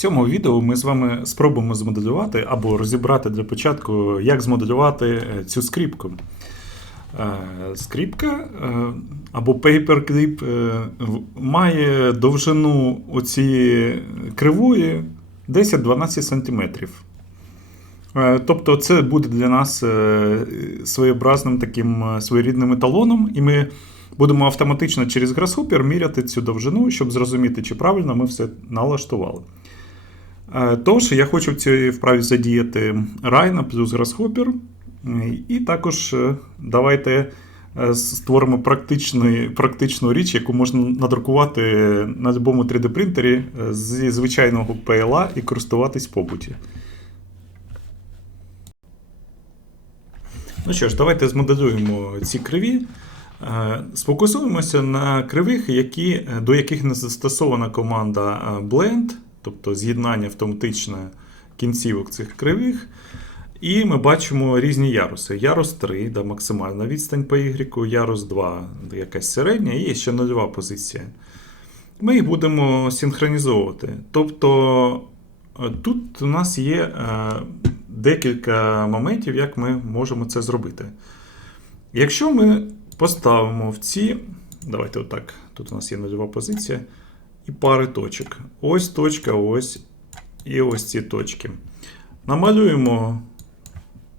цьому відео ми з вами спробуємо змоделювати або розібрати для початку, як змоделювати е, цю скріпку. Е, Скріпка е, або е, має довжину оцієї кривої 10-12 см. Тобто це буде для нас своєобразним таким своєрідним еталоном, і ми будемо автоматично через Grasshopper міряти цю довжину, щоб зрозуміти, чи правильно ми все налаштували. Е, Тож, я хочу в цій вправі задіяти Rhino плюс Grasshopper. Е, І також е, давайте створимо практичну, річ, яку можна надрукувати на будь-якому 3D-принтері е, зі звичайного PLA і користуватись побуті. Ну що ж, давайте змоделюємо ці криві. Сфокусуємося на кривих, які, до яких не застосована команда Blend, тобто з'єднання автоматичне кінцівок цих кривих. І ми бачимо різні яруси. Ярус 3, да, максимальна відстань по Y, ярус 2, якась середня, і є ще нульова позиція. Ми їх будемо синхронізовувати. Тобто е, тут у нас є е, декілька моментів, як ми можемо це зробити. Якщо ми поставимо в ці, давайте отак, тут у нас є нульова позиція, і пари точок. Ось точка, ось і ось ці точки. Намалюємо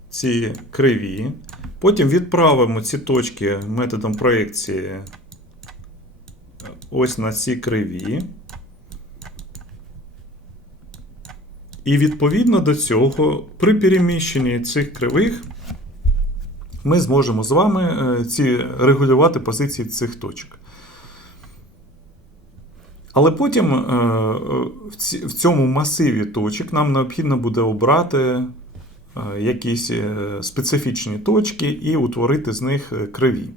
ці криві, потім відправимо ці точки методом проекції ось на ці криві. І відповідно до цього, при переміщенні цих кривих, ми зможемо з вами е, ці, регулювати позиції цих точок. Але потім е, в цьому масиві точок нам необхідно буде обрати е, якісь е, специфічні точки і утворити з них е, криві.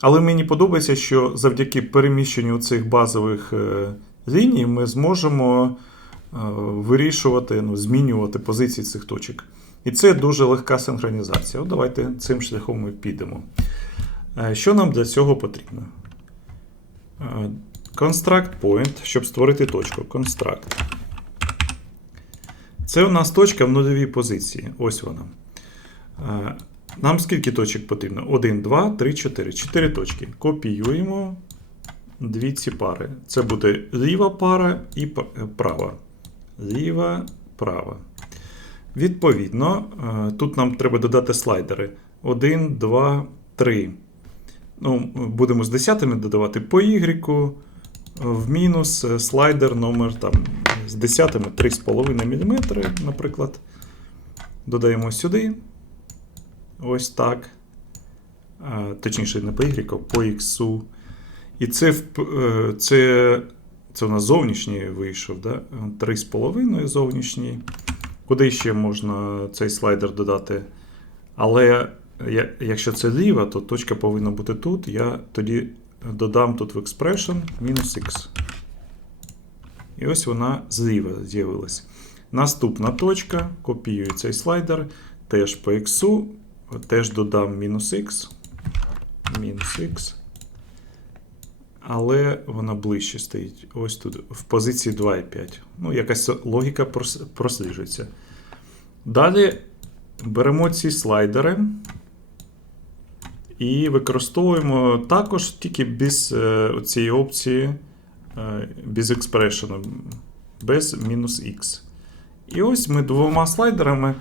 Але мені подобається, що завдяки переміщенню цих базових е, ліній ми зможемо е, вирішувати, ну, змінювати позиції цих точок. І це дуже легка синхронізація. От давайте цим шляхом ми підемо. Е, Що нам для цього потрібно? Construct point, щоб створити точку. Construct. Це у нас точка в нульовій позиції. Ось вона. Е, Нам скільки точок потрібно? 1, 2, 3, 4. 4 точки. Копіюємо дві ці пари. Це буде ліва пара і е, права. Ліва, права. Відповідно, е, тут нам треба додати слайдери. 1, 2, 3. Ну, будемо з десятими додавати по Y. В мінус е, слайдер номер там, з десятими 3,5 мм, наприклад. Додаємо сюди. Ось так. Точніше, не по Y, а по X. І це, е, це, це у нас зовнішній вийшов. Да? 3,5 зовнішній. Куди ще можна цей слайдер додати? Але якщо це ліва, то точка повинна бути тут. Я тоді додам тут в expression мінус x. І ось вона зліва з'явилась. Наступна точка. Копіюю цей слайдер. Теж по x. Теж додам мінус x. Мінус x. Але вона ближче стоїть. Ось тут, в позиції 2,5. Ну, якась логіка прос- просліджується. Далі беремо ці слайдери і використовуємо також тільки без е, цієї опції, е, без експрешену, без мінус x. І ось ми двома слайдерами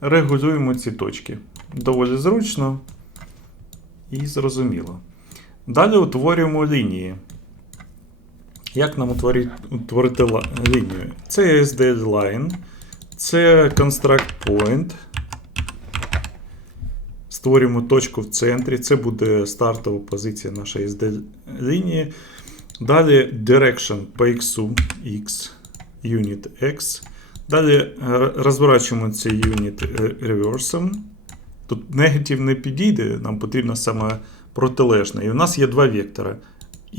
регулюємо ці точки. Доволі зручно і зрозуміло. Далі утворюємо лінії. Як нам утворити, утворити лінію? Це SD line, це construct point. Створюємо точку в центрі. Це буде стартова позиція нашої SD лінії. Далі direction по x, x, unit x. Далі розворачуємо цей юніт реверсом. Тут негатив не підійде, нам потрібно саме протилежне. І у нас є два вектора: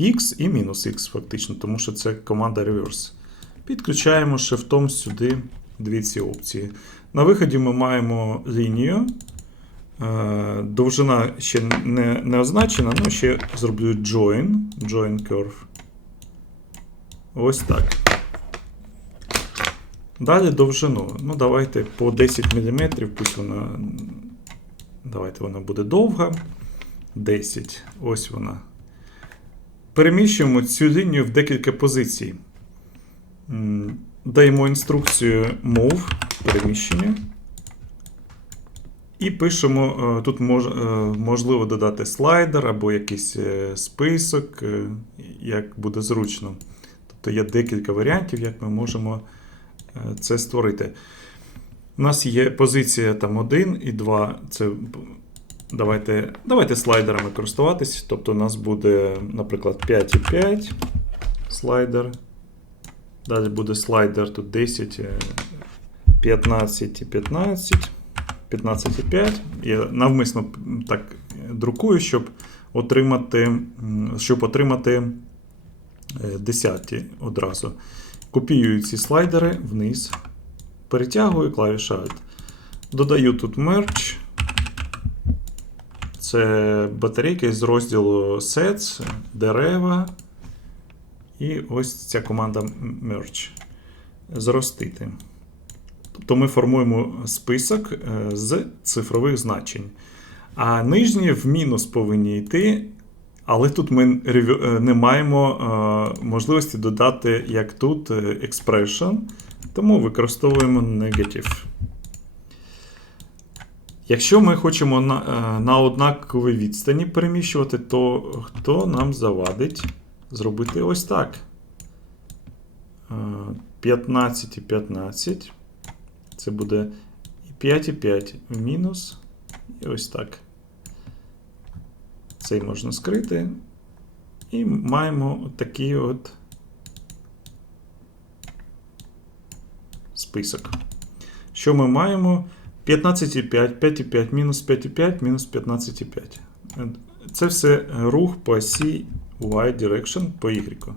x і мінус x, фактично, тому що це команда reverse. Підключаємо шифтом сюди дві ці опції. На виході ми маємо лінію. Е, Довжина ще не, не означена, але ще зроблю join. Join curve. Ось так. Далі довжину. Ну, давайте по 10 мм, пусть вона. Давайте вона буде довга. 10. Ось вона. Переміщуємо цю лінію в декілька позицій. Даємо інструкцію move переміщення. І пишемо, е, тут е, можливо додати слайдер або якийсь е, список, як буде зручно. Тобто є декілька варіантів, як ми можемо це створити. У нас є позиція там 1 і 2. Це давайте, давайте слайдерами користуватись. Тобто у нас буде, наприклад, 5 і 5 слайдер. Далі буде слайдер тут 10, е, 15 і 15. 15,5. Я навмисно так друкую, щоб отримати, щоб отримати е, десяті одразу. Копіюю ці слайдери вниз, перетягую клавішу Alt. Додаю тут Merge. Це батарейки з розділу Sets, дерева. І ось ця команда Merge. Зростити. Тобто ми формуємо список е, з цифрових значень. А нижні в мінус повинні йти, але тут ми е, не маємо е, можливості додати, як тут, expression, тому використовуємо negative. Якщо ми хочемо на, на однаковій відстані переміщувати, то хто нам завадить зробити ось так? Е, 15 і 15. Це буде і 5 і 5 в мінус. І ось так. Цей можна скрити. І маємо такий от список. Що ми маємо? 15,5, 5,5, мінус 5,5, мінус 15,5. Це все рух по осі Y direction по Y.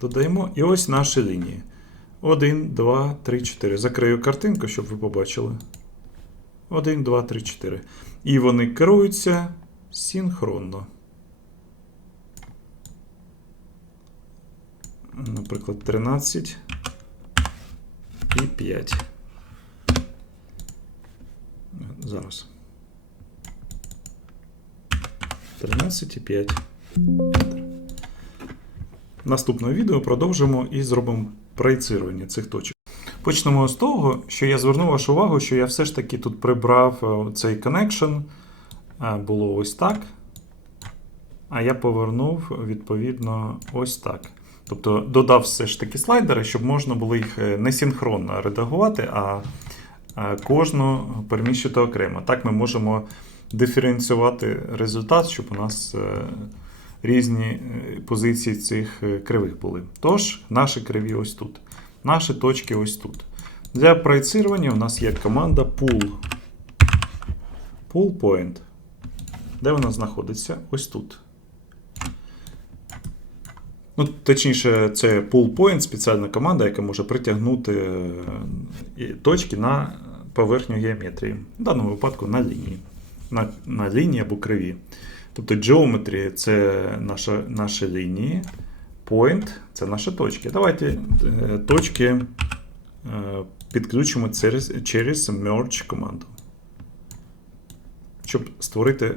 Додаємо і ось наші лінії. 1, 2, 3, 4. Закрию картинку, щоб ви побачили. 1, 2, 3, 4. І вони керуються синхронно. Наприклад, 13 і 5. Зараз. 13 і 5. Наступне відео продовжимо і зробимо проєцирування цих точок. Почнемо з того, що я звернув вашу увагу, що я все ж таки тут прибрав е, цей connection. Е, Було ось так. А я повернув відповідно ось так. Тобто додав все ж таки слайдери, щоб можна було їх е, не синхронно редагувати, а кожну переміщити окремо. Так ми можемо диференціювати результат, щоб у нас різні е, позиції цих е, кривих були. Тож, наші криві ось тут. Наші точки ось тут. Для проєцирування у нас є команда pull. Pull point. Де вона знаходиться? Ось тут. Ну, точніше, це pull point, спеціальна команда, яка може притягнути е, точки на поверхню геометрії. В даному випадку на лінії. На, на лінії або криві. Тобто geometry – це наша, наші лінії. Point це наші точки. Давайте е, точки е, підключимо через, через merge команду. Щоб створити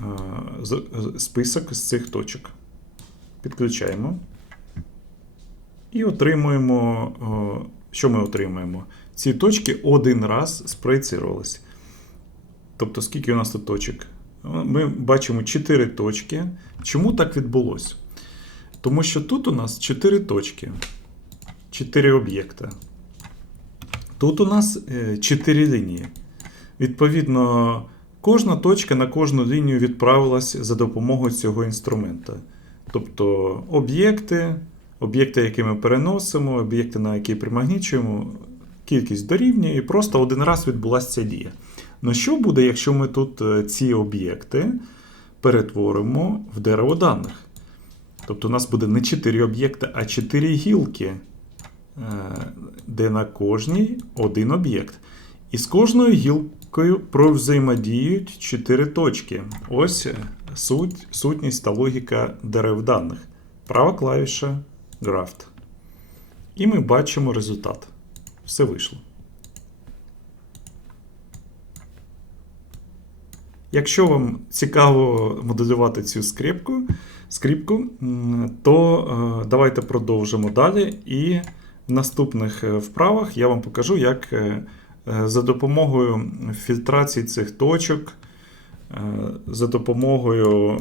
е, список з цих точок. Підключаємо. І отримуємо. Що ми отримуємо? Ці точки один раз спроєцирувалися. Тобто, скільки у нас тут точок? Ми бачимо 4 точки. Чому так відбулося? Тому що тут у нас 4 точки, 4 об'єкта. Тут у нас 4 лінії. Відповідно, кожна точка на кожну лінію відправилась за допомогою цього інструмента. Тобто об'єкти, об'єкти, які ми переносимо, об'єкти, на які примагнічуємо, кількість дорівнює, і просто один раз відбулася ця дія. Ну що буде, якщо ми тут е, ці об'єкти перетворимо в дерево даних? Тобто у нас буде не 4 об'єкти, а 4 гілки, е, де на кожній один об'єкт. І з кожною гілкою провзаємодіють 4 точки. Ось е, суть, сутність та логіка дерев даних. Права клавіша Graft. І ми бачимо результат. Все вийшло. Якщо вам цікаво моделювати цю скрипку, скрипку то е, давайте продовжимо далі. І в наступних е, вправах я вам покажу, як е, за допомогою фільтрації цих точок, за допомогою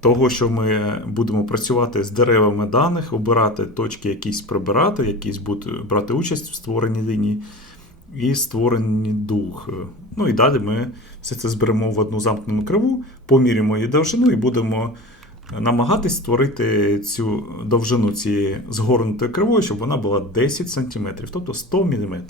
того, що ми будемо працювати з деревами даних, обирати точки, якісь прибирати, якісь брати участь в створенні ліній і створені дух. Ну і далі ми все це зберемо в одну замкнену криву, поміряємо її довжину і будемо намагатись створити цю довжину цієї згорнутої кривої, щоб вона була 10 см, тобто 100 мм.